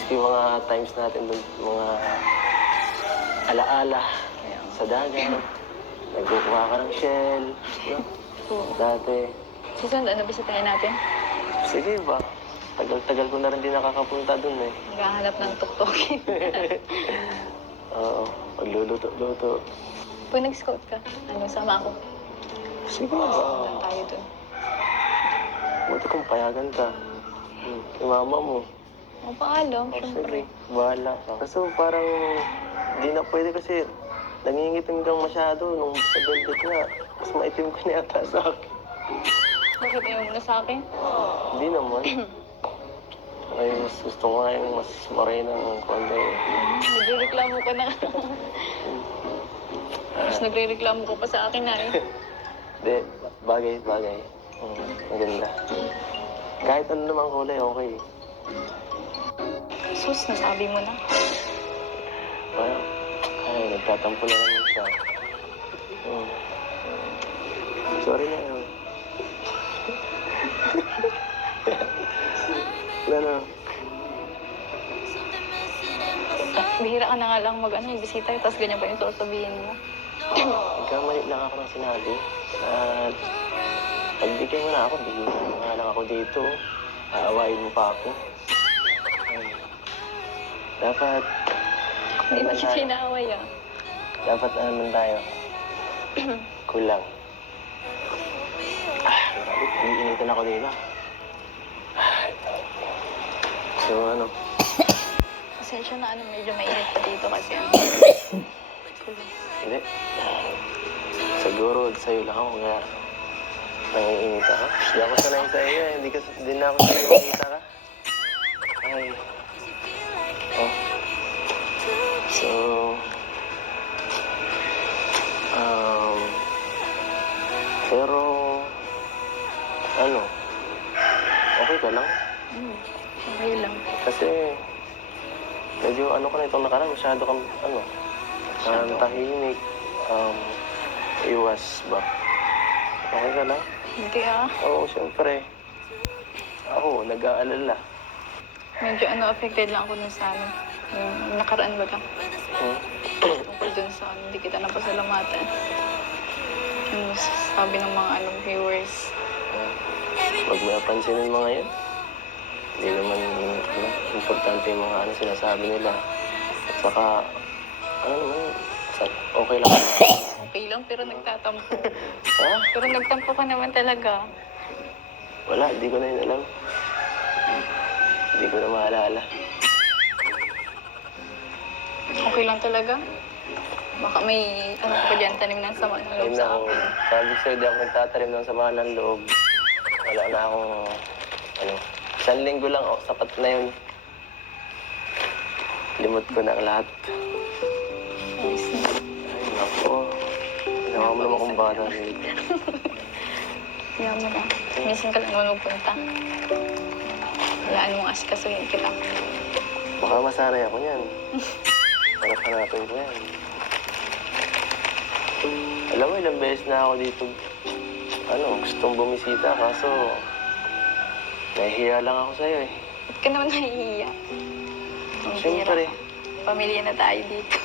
Namiss ko yung mga times natin doon, mga alaala sa dagat. Nagkukuha ka ng shell, no? Dati. Susunod, ano bisitahin natin? Sige ba? Tagal-tagal ko na rin din nakakapunta doon eh. Naghahanap ng tuktokin. Oo, pagluluto-luto. Pag nag-scout ka, ano, sama ako. Sige ba? Sundan tayo dun. Buti kung payagan ka. Yung mama mo. O, paalam, Oh, syempre. sige, bahala ka. Kaso parang di na pwede kasi nangingitim kang masyado nung sa velvet nga. Mas maitim ka na yata sa akin. Bakit ayaw mo na sa akin? Hindi naman. Ay, mas gusto ko nga yung mas morena ng konti. Nagre-reklamo ka na. Mas nagre-reklamo ka pa sa akin na eh. Hindi, bagay. Maganda. Kahit ano namang kulay, okay. Sus, nasabi mo na. Parang, ay, nagtatampo na naman siya. Sorry na yun. Ano? Bihira ka na nga lang bisita, tapos ganyan pa yung sasabihin mo. Nagkamali lang ako ng sinabi. At pagbigyan mo na ako, bigyan mo nga lang ako dito. Aawain mo pa ako. Dapat, Hindi ba siya inaaway ah? dapat ano naman tayo? Kulang. Iinitan ako dito. So ano? Pasensya na medyo mainit pa dito kasi Hindi. Siguro sa'yo lang ako kaya nangiinita ka. Hindi ako sanay sa iyo eh. Hindi na ako sanay nangiinita ka. Ay. Oh. So, pero, ano, okay ka lang? okay lang. Kasi, medyo ano ka na itong nakaraan, masyado kang, tahimik, iwas ba? Okay ka lang? Hindi ah. Oo, siyempre. Ako, nag-aalala. Medyo affected lang ako dun sa yung nakaraan ba ka? Tungkol dun sa hindi kita napasalamatan. Yung sabi ng mga viewers. Huwag mo napansinin mga yan. Hindi naman importante yung mga sinasabi nila. At saka, okay lang. Okay lang, pero nagtatampo. Ha? Pero nagtampo ka naman talaga. Wala, hindi ko na yun alam. Hindi ko na maalala. Okay lang talaga. Baka may ka pa dyan, tanim ng sama ng loob sa akin. Sabi sa'yo, di ako nagtatanim ng sama ng loob. Wala na akong, isang linggo lang, sapat na yun. Limot ko na ang lahat. Ayos na. Ay, naku. Ginawa mo naman kung bata dito. Kaya mo na. Minsan ka lang naman magpunta. Hayaan mong asikasuhin kita. Baka masanay ako niyan. Hanap-hanapin ko yan. Alam mo, ilang beses na ako dito. Gustong bumisita, kaso nahihiya lang ako sa'yo eh. Ba't ka naman nahihiya? Siyempre. Pamilya na tayo dito.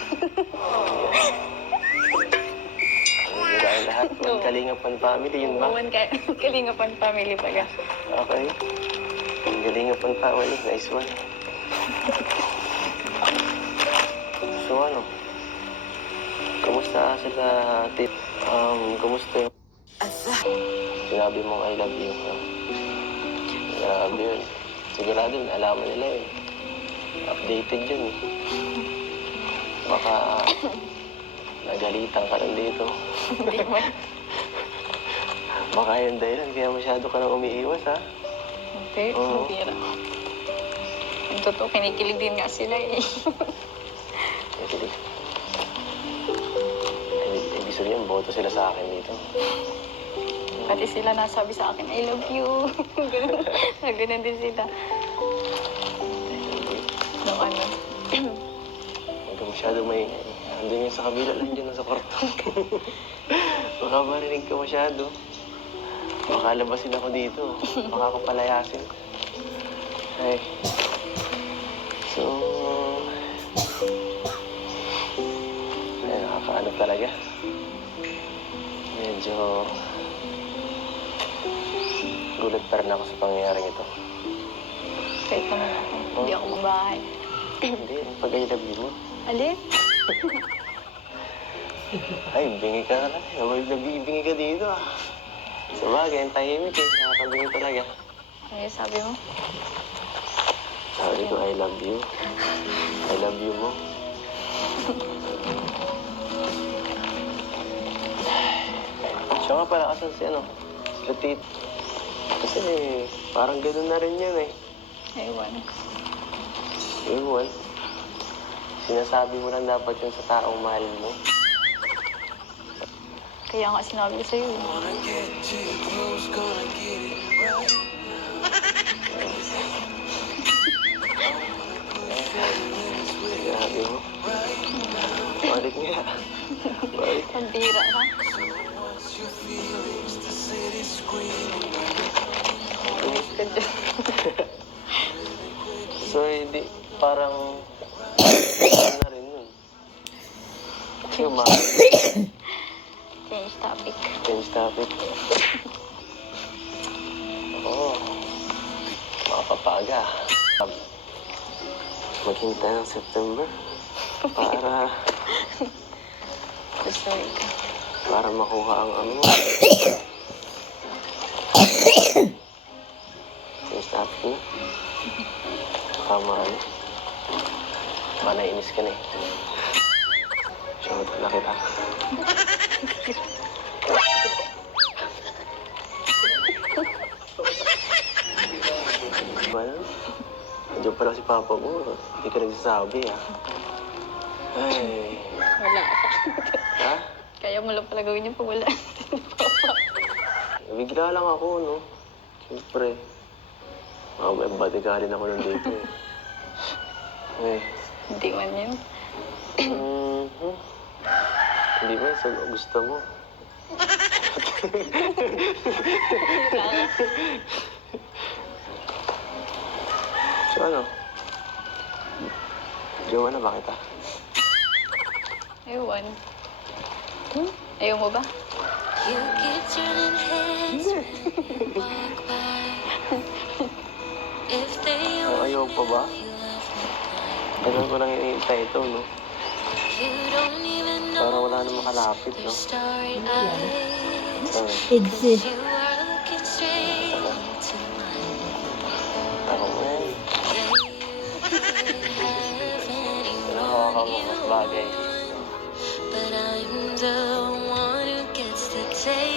Hindi na ang lahat. One Kalingapan family, yun ba? Kalingapan family pa ka. Okay. One Kalingapan family, nice one. So kamusta sila, Tip? Kamusta yung sinabi mong I love you? Grabe yun. Sigurado yun, alaman nila yun. Updated yun eh. Baka nagalitan ka lang dito. Hindi mo. Baka yun dahilan, kaya masyado ka nang umiiwas ha. Okay, bira. Yung totoo, kinikilig din nga sila eh. Sige. Ibig sabihin, boto sila sa akin dito. Pati sila nasabi sa akin, I love you. Ganun din sila. Huwag ka masyado maingay. Andun yung sa kabila lang dyan, sa kwarto. Baka marinig ka masyado. Baka labasin ako dito. Baka ako palayasin. Ay. So, ano talaga, medyo gulat pa rin ako sa pangyayaring ito. Kahit naman ako, hindi ako mabahay. Hindi, pag I love you mo. Alin? Ay, bingi ka na. Nabibingi ka dito ah. Sa bagay, ang tahimik eh. Nakakabingi talaga. Ano yung sabi mo? Sabi ko, I love you. I love you mo. Siya nga pala kasan si ano, si Latit. Kasi parang gano'n na rin yan eh. Ewan. Ewan. Sinasabi mo lang dapat yun sa taong mahal mo. Kaya nga sinabi ko sa'yo. Grabe mo. Balik nga. Balik. Pambira ka. Miss ka dyan. So, hindi, parang, ano na rin yun. Yung mga, Change topic. change topic. Oo. Makapapaga. Maghintay ng September para, Sorry ka. para makuha ang ano mo. Change topic mo. Tama ano. Manainis ka na eh. Shoutout na kita. Well, nandiyan pala si Papa mo. Hindi ka nagsasabi ah. Ay. Wala ka. Ha? Kaya mo lang pala gawin yung pag wala. Bigla lang ako, no? Siyempre. May bodyguardin ako nandito eh. Eh. Hindi man yun. Mhm. Hindi ba sa gusto mo? So ano? Jowa na ba kita? Ewan. Ayaw mo ba? You keep turning heads when you walk by. If they Ayaw pa ba? you love me Tagal ko lang iniintay ito, no? you don't even Parang know wala namang kalapit, their no? starry eyes. Exist. You are looking straight into mine. Ako mo yan. Yeah, you could have anyone Nakakamukas bagay. but I'm the one who gets to take